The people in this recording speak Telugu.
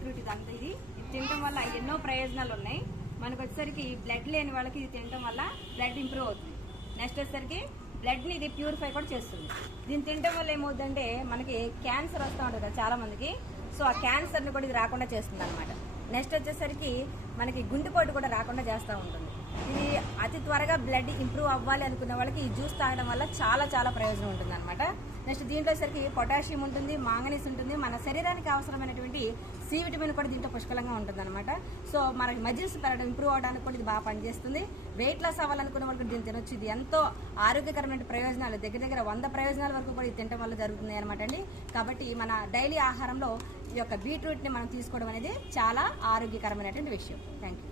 బీట్రూట్ ఇదంతా ఇది తినడం వల్ల ఎన్నో ప్రయోజనాలు ఉన్నాయి. మనకు వచ్చేసరికి బ్లడ్ లేని వాళ్ళకి ఇది తినడం వల్ల బ్లడ్ ఇంప్రూవ్ అవుతుంది. నెక్స్ట్ వచ్చేసరికి బ్లడ్ని ఇది ప్యూరిఫై కూడా చేస్తుంది. దీన్ని తినడం వల్ల ఏమవుతుందంటే మనకి క్యాన్సర్ వస్తూ ఉంటుంది కదా చాలా మందికి. సో ఆ క్యాన్సర్ని కూడా ఇది రాకుండా చేస్తుంది అనమాట. నెక్స్ట్ వచ్చేసరికి మనకి గుండెపోటు కూడా రాకుండా చేస్తూ ఉంటుంది. ఇది అతి త్వరగా బ్లడ్ ఇంప్రూవ్ అవ్వాలి అనుకునే వాళ్ళకి ఈ జ్యూస్ తాగడం వల్ల చాలా చాలా ప్రయోజనం ఉంటుంది అనమాట. నెక్స్ట్ దీంట్లో వచ్చేసరికి పొటాషియం ఉంటుంది, మాంగనీస్ ఉంటుంది, మన శరీరానికి అవసరమైనటువంటి సి విటమిన్ కూడా దీంట్లో పుష్కలంగా ఉంటుంది అనమాట. సో మనకి మజిల్స్ పెరగడం ఇంప్రూవ్ అవడానికి కూడా ఇది బాగా పనిచేస్తుంది. వెయిట్ లాస్ అవ్వాలనుకునే వాళ్ళకి దీన్ని తినొచ్చు. ఇది ఎంతో ఆరోగ్యకరమైన ప్రయోజనాలు దగ్గర 100 ప్రయోజనాల వరకు కూడా ఇది తినడం వల్ల జరుగుతుంది అనమాట అండి. కాబట్టి మన డైలీ ఆహారంలో ఈ యొక్క బీట్రూట్ని మనం తీసుకోవడం అనేది చాలా ఆరోగ్యకరమైనటువంటి విషయం. Thank you.